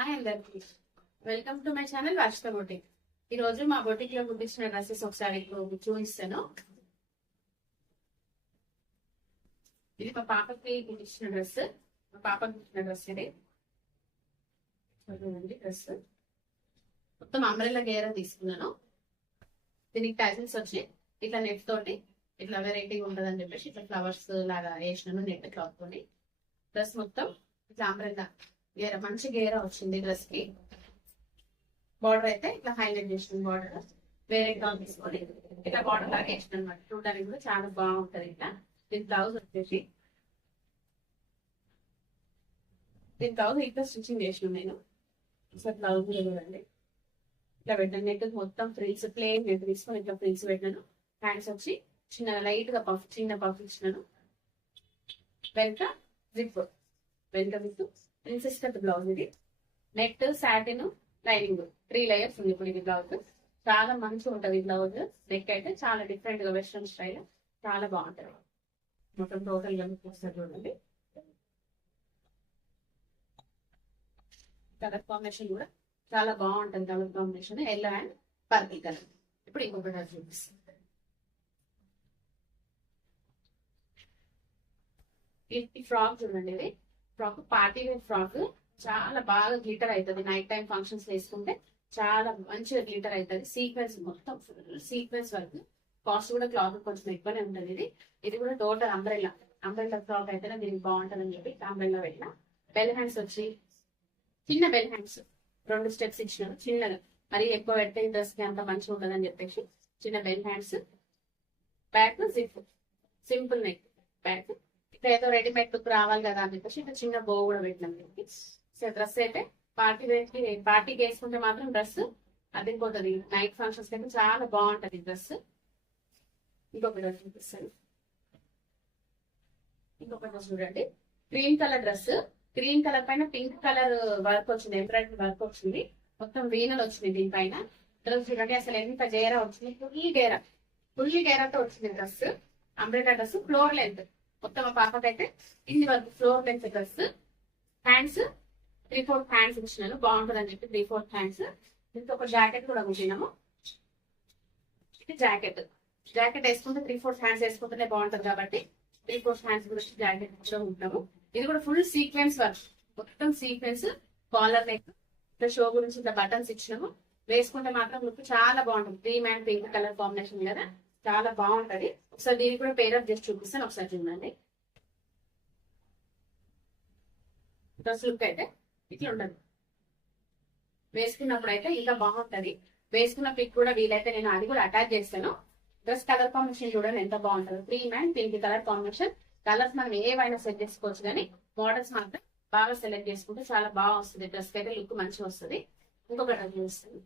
Hi అందరికి, welcome to my channel Varshita boutique. ఈ రోజు మా బొటిక్ లో కుట్టించిన డ్రెస్సెస్ ఒకసారి చూపిస్తాను. ఇది మా పాపకి కుట్టించిన డ్రెస్. మా పాపకి కుట్టిన డ్రెస్ ఇది చూడండి. డ్రెస్ మొత్తం అంబ్రెల్లా గేరా తీసుకున్నాను. దీనికి టైటిల్స్ వచ్చి ఇట్లా నెట్ తోటి ఇట్లా వెరైటీగా ఉంటుందని చెప్పేసి ఇట్లా ఫ్లవర్స్ లాగా వేసినాను నెట్ క్లాత్ తోటి. డ్రెస్ మొత్తం ఇట్లా అంబ్రెల్లా గేరా, మంచి గేరా వచ్చింది డ్రెస్ కి. బార్డర్ అయితే ఇట్లా హైలైట్ చేసిన బార్డర్ వేరే క్లాత్ తీసుకొని ఇట్లా బార్డర్ లాగా వేసిన అనమాట. చూడడానికి కూడా చాలా బాగుంటది. ఇట్లా దీని బ్లౌజ్ వచ్చేసి ఇట్లా స్టిచ్చింగ్ చేసిన నేను. ఒకసారి బ్లౌజ్ కూడా చూడండి. ఇట్లా పెట్టాను. నెట్ మొత్తం ఫ్రిల్స్ ప్లేన్ నెట్ తీసుకొని ఇట్లా ఫ్రిల్స్ పెట్టాను. హ్యాండ్స్ వచ్చి చిన్న లైట్ గా చిన్న పఫ్ ఇచ్చినాను. వెనక జిప్, వెనక విత్ ప్రిన్సెస్ కట్ బ్లౌజ్. ఇది నెట్, సాటిన్, లైనింగ్ 3 లేయర్స్ ఉంది. ఇప్పుడు ఇది బ్లౌజ్ చాలా మంచిగా ఉంటది. ఈ బ్లౌజ్ నెక్ అయితే చాలా డిఫరెంట్ గా వెస్ట్రన్ స్టైల్ చాలా బాగుంటది. మొత్తం టోటల్ గా చూస్తారు చూడండి. కలర్ కాంబినేషన్ కూడా చాలా బాగుంటుంది. Colour combination yellow and purple colour. ఇప్పుడు ఇంకొక కలర్ చూపిస్తుంది. ఈ ఫ్రాక్ చూడండి. ఇది ఫ్రాక్ పార్టీ వేర్ ఫ్రాక్. చాలా బాగా గ్లిటర్ అవుతుంది. నైట్ టైం ఫంక్షన్స్ వేసుకుంటే చాలా మంచిగా గ్లిటర్ అవుతుంది. సీక్వెన్స్ మొత్తం ఫుల్ సీక్వెన్స్ వర్క్. కాస్ట్ కూడా క్లాత్ కొంచెం ఎక్కువనే ఉంటుంది. ఇది కూడా టోటల్ అంబ్రెల్లా ఫ్రాక్ అయితేనే దీనికి బాగుంటుంది అని చెప్పి అంబ్రెల్లా పెట్టిన. బెల్ హ్యాండ్స్ వచ్చి చిన్న బెల్ హ్యాండ్స్ 2 స్టెప్స్ ఇచ్చినారు. చిన్నగా మరి ఎక్కువ పెడితే డ్రెస్ కి అంత మంచిగా ఉంటుంది అని చెప్పేసి చిన్న bell hands. Back zip, simple neck back. ఇట్లా ఏదో రెడీమేడ్ లుక్ రావాలి కదా అని చెప్పేసి ఇట్లా చిన్న బో కూడా పెట్టినాం. డ్రెస్ అయితే పార్టీకి వేసుకుంటే మాత్రం డ్రెస్ అదిరిపోతుంది. నైట్ ఫంక్షన్స్ అయితే చాలా బాగుంటది డ్రెస్. ఇంకొక డ్రెస్ చూపిస్తాను. ఇంకొక డ్రెస్ చూడండి. Cream colour dress. Cream colour పైన పింక్ కలర్ వర్క్ వచ్చింది. ఎంబ్రాయిడరీ వర్క్ వచ్చింది. మొత్తం వీనలు వచ్చింది దీనిపైన. డ్రెస్ చూడండి అసలు ఎంత గేరా వచ్చింది. ఫుల్ గేరాతో వచ్చింది dress. Umbrella dress floor length మొత్తం. మా పాపకైతే ఇది వరకు floor length dress. Hands 3/4 hands ఇచ్చినాను. బాగుంటుంది అని చెప్పి 3/4 హ్యాండ్స్. దీంతో ఒక జాకెట్ కూడా కుట్టినాము. ఇది జాకెట్ వేసుకుంటే 3/4 హ్యాండ్స్ వేసుకుంటేనే బాగుంటది కాబట్టి 3/4 హ్యాండ్స్ కూడా జాకెట్ కూడా ఉంటాము. ఇది కూడా ఫుల్ సీక్వెన్స్ వర్క్. మొత్తం సీక్వెన్స్ కాలర్ నెక్. ఇట్లా షో గురించి ఇట్లా బటన్స్ ఇచ్చినాము. వేసుకుంటే మాత్రం లుక్ చాలా బాగుంటుంది. Cream and pink colour combination కదా, చాలా బాగుంటది. ఒకసారి దీనికి కూడా పేరప్ చేసి చూపిస్తాను. ఒకసారి చూడండి. డ్రెస్ లుక్ అయితే ఇట్లా ఉండదు. వేసుకున్నప్పుడు అయితే ఇంకా బాగుంటది. వేసుకున్న పిక్ కూడా వీలైతే నేను అది కూడా అటాచ్ చేస్తాను. డ్రెస్ కలర్ కాంబినేషన్ చూడండి ఎంత బాగుంటుంది. Cream and pink colour combination. Colours మనం ఏవైనా సెట్ చేసుకోవచ్చు కానీ మోడల్స్ మాత్రం బాగా సెలెక్ట్ చేసుకుంటే చాలా బాగా వస్తుంది. డ్రెస్ అయితే లుక్ మంచిగా వస్తుంది. ఇంకొక డ్రెస్ చూస్తాను.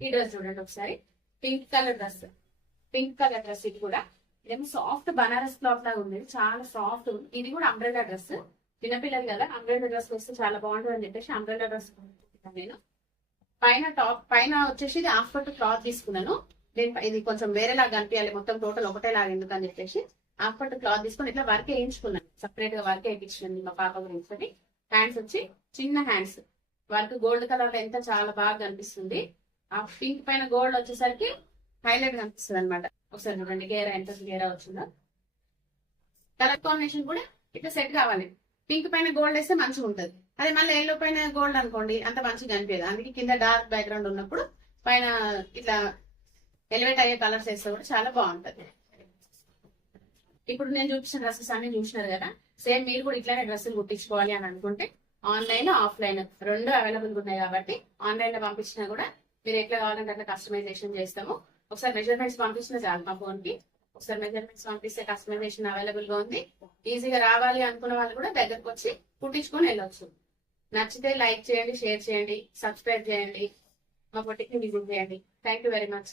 ఈ డ్రెస్ చూడండి ఒకసారి. Pink colour dress. ఇది కూడా ఇదేమో సాఫ్ట్ బనారస్ క్లాత్ లాగా ఉంది. చాలా సాఫ్ట్. ఇది కూడా అంబ్రెల్లా డ్రెస్. చిన్నపిల్లలు కదా, అంబ్రెల్లా డ్రెస్ వస్తే చాలా బాగుంటుంది అని చెప్పేసి అంబ్రెల్లా డ్రెస్ నేను. పైన వచ్చేసి ఇది హాఫ్ పట్టు క్లాత్ తీసుకున్నాను. ఇది కొంచెం వేరేలాగా కనిపించాలి, మొత్తం టోటల్ ఒకటేలాగా ఎందుకు అని చెప్పేసి హాఫ్ పట్టు క్లాత్ తీసుకొని ఇట్లా వర్క్ వేయించుకున్నాను. సపరేట్ గా వర్క్ వేయించుకున్నాను మా పాప గురించి. హ్యాండ్స్ వచ్చి చిన్న హ్యాండ్స్. వర్క్ గోల్డ్ కలర్ లో ఎంత చాలా బాగా కనిపిస్తుంది. ఆ పింక్ పైన గోల్డ్ వచ్చేసరికి హైలైట్ కనిపిస్తుంది అనమాట. ఒకసారి చూడండి గేరా ఎంత గేరా వచ్చిందో. కలర్ కాంబినేషన్ కూడా ఇట్లా సెట్ కావాలి. పింక్ పైన గోల్డ్ వేస్తే మంచిగా ఉంటది. అదే మళ్ళీ ఎల్లో పైన గోల్డ్ అనుకోండి అంత మంచిగా కనిపించదు. అందుకే కింద డార్క్ బ్యాక్గ్రౌండ్ ఉన్నప్పుడు పైన ఇట్లా ఎలివేట్ అయ్యే కలర్స్ వేస్తే కూడా చాలా బాగుంటది. ఇప్పుడు నేను చూపించిన డ్రెస్సెస్ అన్ని చూసినారు కదా, సేమ్ మీరు కూడా ఇట్లానే డ్రెస్సులు కుట్టించుకోవాలి అని అనుకుంటే ఆన్లైన్ ఆఫ్లైన్ 2 అవైలబుల్ ఉన్నాయి కాబట్టి ఆన్లైన్ లో పంపించినా కూడా మీరు ఎట్లా కావాలంటే అట్లా కస్టమైజేషన్ చేస్తాము. ఒకసారి మెజర్మెంట్స్ పంపించిన చాలు మా ఫోన్ కి. ఒకసారి మెజర్మెంట్స్ పంపిస్తే కస్టమైజేషన్ అవైలబుల్ గా ఉంది. ఈజీగా రావాలి అనుకున్న వాళ్ళు కూడా దగ్గరకు వచ్చి కుట్టించుకొని వెళ్ళొచ్చు. నచ్చితే లైక్ చేయండి, షేర్ చేయండి, సబ్స్క్రైబ్ చేయండి, మా బొటిక్ ని విజిట్ చేయండి. Thank you very much.